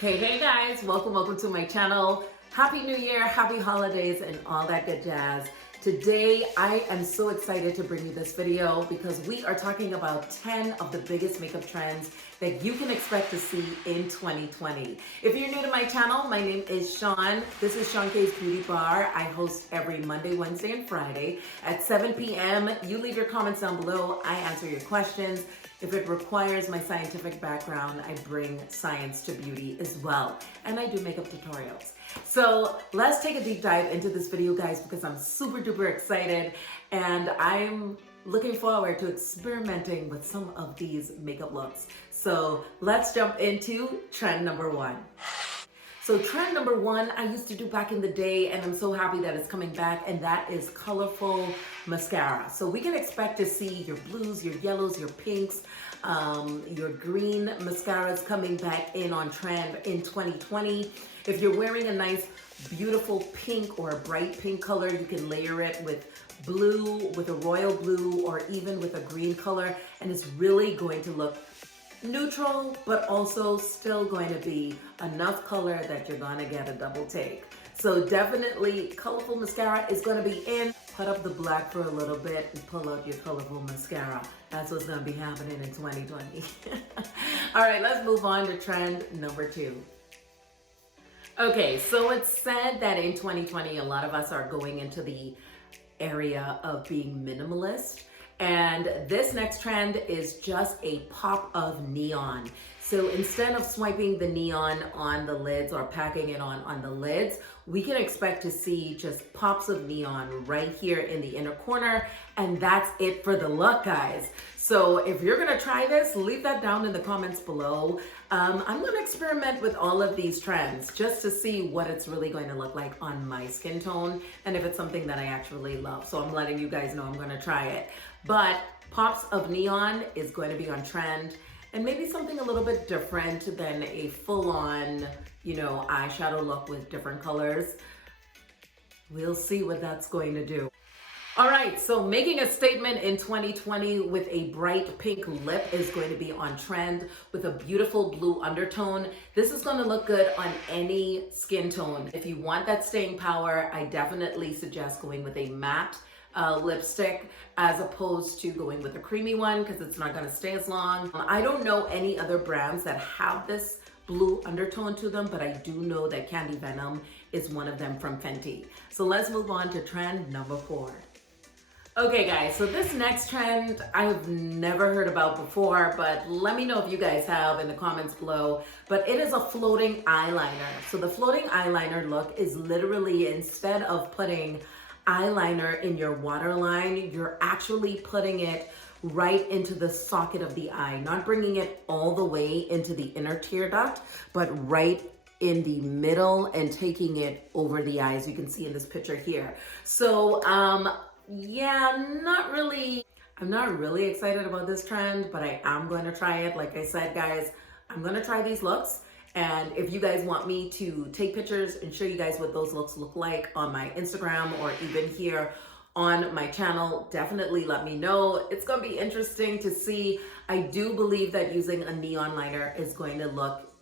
Hey guys, welcome to my channel. Happy New Year, happy holidays, and all that good jazz. Today, I am so excited to bring you this video because we are talking about 10 of the biggest makeup trends that you can expect to see in 2020. If you're new to my channel, my name is Sean. This is SeanKBeauty Bar. I host every Monday, Wednesday, and Friday at 7 p.m. You leave your comments down below. I answer your questions. If it requires my scientific background, I bring science to beauty as well. And I do makeup tutorials. So let's take a deep dive into this video, guys, because I'm super duper excited and I'm looking forward to experimenting with some of these makeup looks. So let's jump into trend number one. So trend number one, I used to do back in the day, and I'm so happy that it's coming back, and that is colorful mascara. So we can expect to see your blues, your yellows, your pinks, your green mascaras coming back in on trend in 2020. If you're wearing a nice, beautiful pink or a bright pink color, you can layer it with blue, with a royal blue, or even with a green color, and it's really going to look neutral, but also still going to be enough color that you're gonna get a double take. So definitely colorful mascara is gonna be in. Put up the black for a little bit and pull out your colorful mascara. That's what's gonna be happening in 2020. All right, let's move on to trend number two. Okay, so it's said that in 2020, a lot of us are going into the area of being minimalist. And this next trend is just a pop of neon. So instead of swiping the neon on the lids or packing it on the lids, we can expect to see just pops of neon right here in the inner corner. And that's it for the look, guys. So if you're gonna try this, leave that down in the comments below. I'm gonna experiment with all of these trends just to see what it's really going to look like on my skin tone and if it's something that I actually love. So I'm letting you guys know I'm gonna try it. But pops of neon is going to be on trend, and maybe something a little bit different than a full-on, eyeshadow look with different colors. We'll see what that's going to do. All right, so making a statement in 2020 with a bright pink lip is going to be on trend with a beautiful blue undertone. This is going to look good on any skin tone. If you want that staying power, I definitely suggest going with a matte lipstick as opposed to going with a creamy one because it's not going to stay as long. I don't know any other brands that have this blue undertone to them, but I do know that Candy Venom is one of them from Fenty. So let's move on to trend number four. Okay guys, so this next trend I've never heard about before, but let me know if you guys have in the comments below. But it is a floating eyeliner. So the floating eyeliner look is literally, instead of putting eyeliner in your waterline, you're actually putting it right into the socket of the eye, not bringing it all the way into the inner tear duct, but right in the middle and taking it over the eye, as you can see in this picture here. So yeah, I'm not really excited about this trend, but I am going to try it. Like I said, guys, I'm going to try these looks. And if you guys want me to take pictures and show you guys what those looks look like on my Instagram or even here on my channel, definitely let me know. It's going to be interesting to see. I do believe that using a neon liner is going to look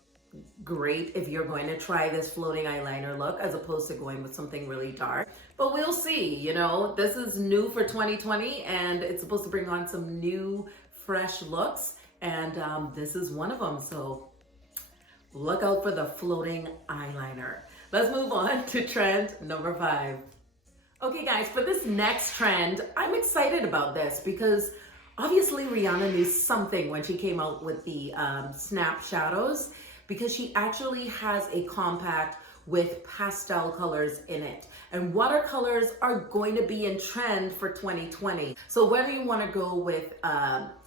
great if you're going to try this floating eyeliner look as opposed to going with something really dark. But we'll see, this is new for 2020 and it's supposed to bring on some new, fresh looks. And this is one of them. So look out for the floating eyeliner. Let's move on to trend number five. Okay guys, for this next trend, I'm excited about this because obviously Rihanna knew something when she came out with the snap shadows, because she actually has a compact with pastel colors in it. And watercolors are going to be in trend for 2020. So whether you want to go with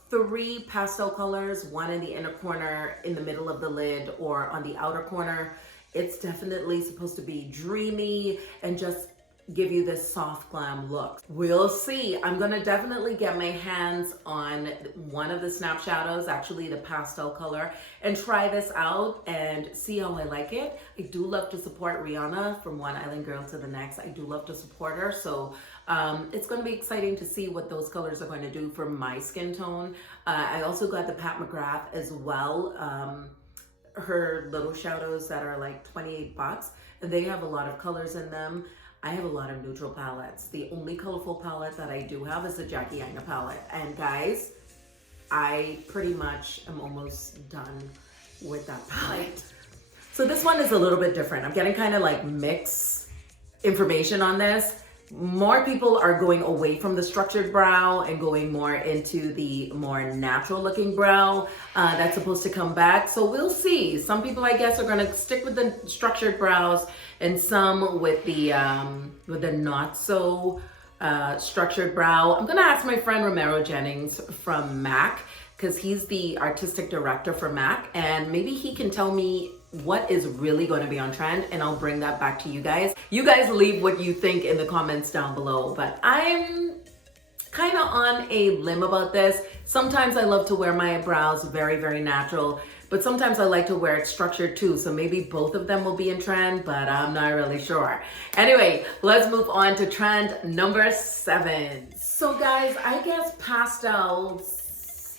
3 pastel colors, one in the inner corner, in the middle of the lid, or on the outer corner, it's definitely supposed to be dreamy and just give you this soft glam look. We'll see. I'm gonna definitely get my hands on one of the snap shadows, actually the pastel color, and try this out and see how I like it. I do love to support Rihanna from one island girl to the next. I do love to support her. So it's gonna be exciting to see what those colors are going to do for my skin tone. I also got the Pat McGrath as well. her little shadows that are like 28 bucks, and they have a lot of colors in them. I have a lot of neutral palettes. The only colorful palette that I do have is the Jackie Aina palette. And guys, I pretty much am almost done with that palette. So this one is a little bit different. I'm getting kind of like mixed information on this. More people are going away from the structured brow and going more into the more natural looking brow that's supposed to come back. So we'll see. Some people, I guess, are going to stick with the structured brows, and some with the not so structured brow. I'm going to ask my friend Romero Jennings from MAC, because he's the artistic director for MAC, and maybe he can tell me what is really going to be on trend, and I'll bring that back to you guys. You guys leave what you think in the comments down below, but I'm kind of on a limb about this. Sometimes I love to wear my brows very, very natural, but sometimes I like to wear it structured too, so maybe both of them will be in trend, but I'm not really sure. Anyway, let's move on to trend number 7. So guys, I guess pastels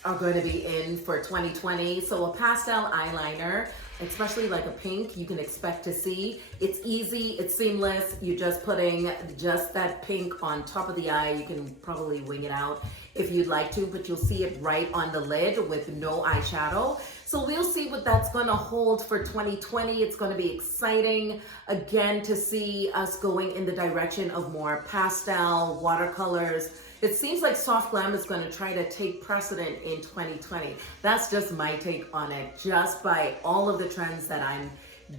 are going to be in for 2020. So a pastel eyeliner, especially like a pink, you can expect to see. It's easy, it's seamless. You're just putting just that pink on top of the eye. You can probably wing it out if you'd like to, but you'll see it right on the lid with no eyeshadow. So we'll see what that's gonna hold for 2020. It's gonna be exciting, again, to see us going in the direction of more pastel, watercolors. It seems like soft glam is going to try to take precedent in 2020. That's just my take on it. Just by all of the trends that I'm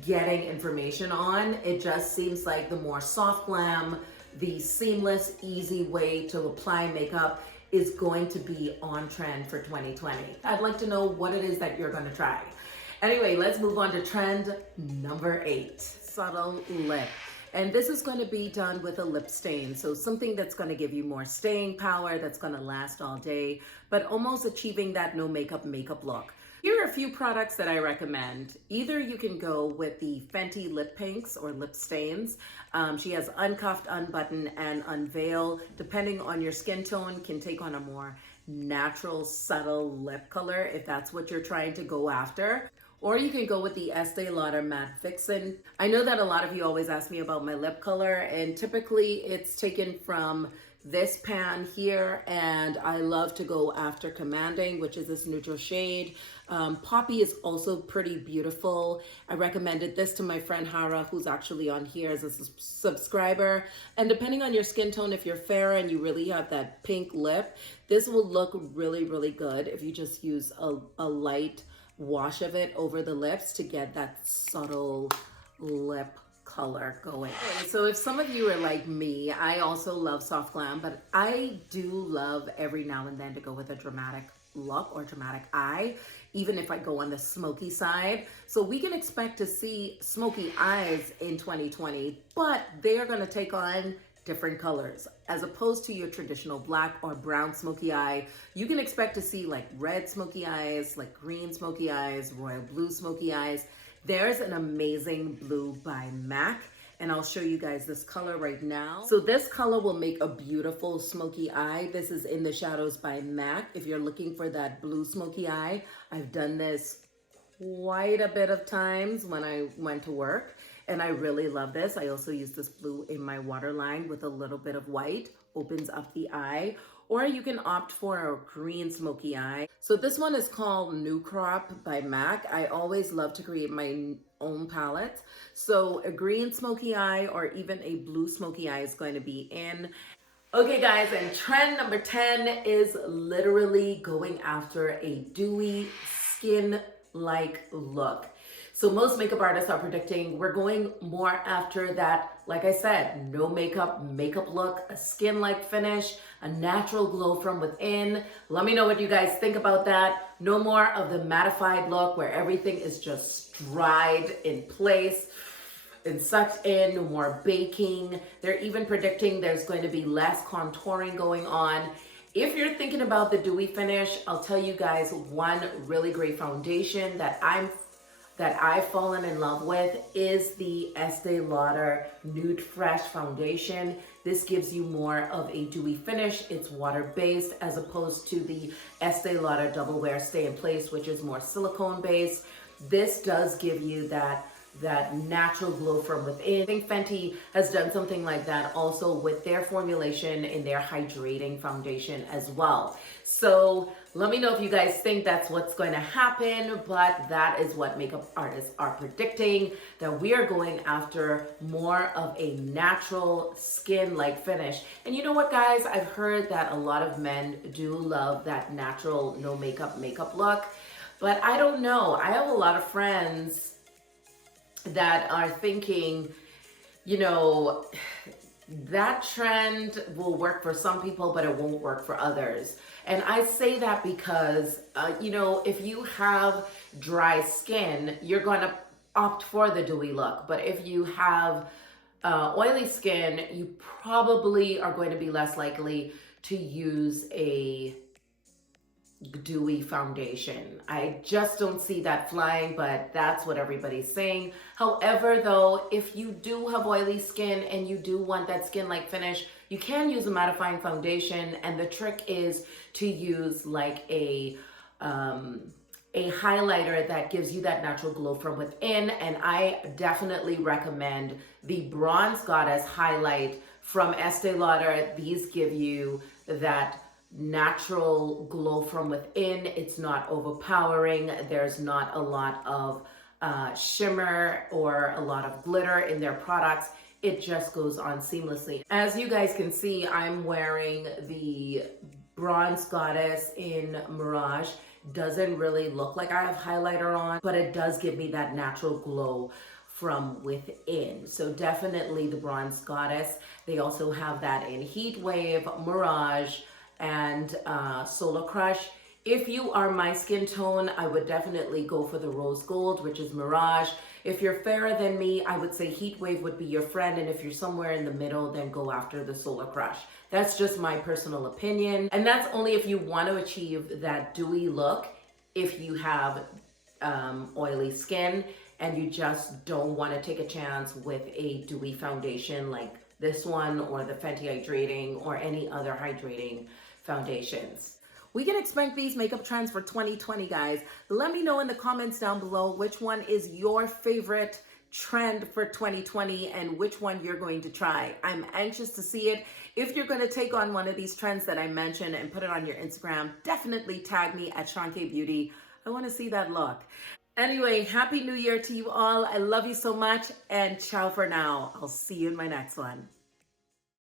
getting information on, it just seems like the more soft glam, the seamless, easy way to apply makeup is going to be on trend for 2020. I'd like to know what it is that you're going to try. Anyway, let's move on to trend number 8, subtle lip. And this is going to be done with a lip stain. So something that's going to give you more staying power, that's going to last all day, but almost achieving that no makeup look. Here are a few products that I recommend. Either you can go with the Fenty lip pinks or lip stains. She has uncuffed, unbutton, and unveil. Depending on your skin tone, can take on a more natural, subtle lip color if that's what you're trying to go after. Or you can go with the Estee Lauder Matte Vixen. I know that a lot of you always ask me about my lip color, and typically it's taken from this pan here, and I love to go after Commanding, which is this neutral shade. Poppy is also pretty beautiful. I recommended this to my friend Hara, who's actually on here as a subscriber. And depending on your skin tone, if you're fair and you really have that pink lip, this will look really, really good if you just use a light wash of it over the lips to get that subtle lip color going. So if some of you are like me, I also love soft glam, but I do love every now and then to go with a dramatic look or dramatic eye, even if I go on the smoky side. So we can expect to see smoky eyes in 2020, but they are going to take on different colors. As opposed to your traditional black or brown smoky eye, you can expect to see like red smoky eyes, like green smoky eyes, royal blue smoky eyes. There's an amazing blue by MAC, and I'll show you guys this color right now. So this color will make a beautiful smoky eye. This is in the shadows by MAC. If you're looking for that blue smoky eye, I've done this quite a bit of times when I went to work, and I really love this. I also use this blue in my waterline with a little bit of white, opens up the eye. Or you can opt for a green smoky eye. So this one is called New Crop by MAC. I always love to create my own palettes. So a green smoky eye or even a blue smoky eye is going to be in. Okay guys, and trend number 10 is literally going after a dewy skin-like look. So most makeup artists are predicting we're going more after that, like I said, no makeup look, a skin-like finish, a natural glow from within. Let me know what you guys think about that. No more of the mattified look where everything is just dried in place and sucked in, no more baking. They're even predicting there's going to be less contouring going on. If you're thinking about the dewy finish, I'll tell you guys one really great foundation that I've fallen in love with is the Estee Lauder Nude Fresh Foundation. This gives you more of a dewy finish. It's water-based as opposed to the Estee Lauder Double Wear Stay in Place, which is more silicone-based. this does give you that natural glow from within. I think Fenty has done something like that also with their formulation in their hydrating foundation as well. So let me know if you guys think that's what's going to happen, but that is what makeup artists are predicting, that we are going after more of a natural skin-like finish. And you know what, guys? I've heard that a lot of men do love that natural no makeup look, but I don't know. I have a lot of friends that are thinking, you know, that trend will work for some people, but it won't work for others. And I say that because, you know, if you have dry skin, you're going to opt for the dewy look. But if you have oily skin, you probably are going to be less likely to use a dewy foundation. I just don't see that flying, but that's what everybody's saying. However, though, if you do have oily skin and you do want that skin-like finish, you can use a mattifying foundation, and the trick is to use like a highlighter that gives you that natural glow from within. And I definitely recommend the Bronze Goddess highlight from Estee Lauder. These give you that natural glow from within. It's not overpowering. There's not a lot of shimmer or a lot of glitter in their products. It just goes on seamlessly. As you guys can see, I'm wearing the Bronze Goddess in Mirage. Doesn't really look like I have highlighter on, but it does give me that natural glow from within. So definitely the Bronze Goddess. They also have that in Heat Wave, Mirage, and Solar Crush. If you are my skin tone, I would definitely go for the Rose Gold, which is Mirage. If you're fairer than me, I would say Heat Wave would be your friend. And if you're somewhere in the middle, then go after the Solar Crush. That's just my personal opinion. And that's only if you want to achieve that dewy look, if you have oily skin and you just don't want to take a chance with a dewy foundation like this one or the Fenty Hydrating or any other hydrating foundations. We can expect these makeup trends for 2020, guys. Let me know in the comments down below which one is your favorite trend for 2020 and which one you're going to try. I'm anxious to see it. If you're going to take on one of these trends that I mentioned and put it on your Instagram, definitely tag me at SeanKBeauty. I want to see that look. Anyway, Happy New Year to you all. I love you so much, and ciao for now. I'll see you in my next one.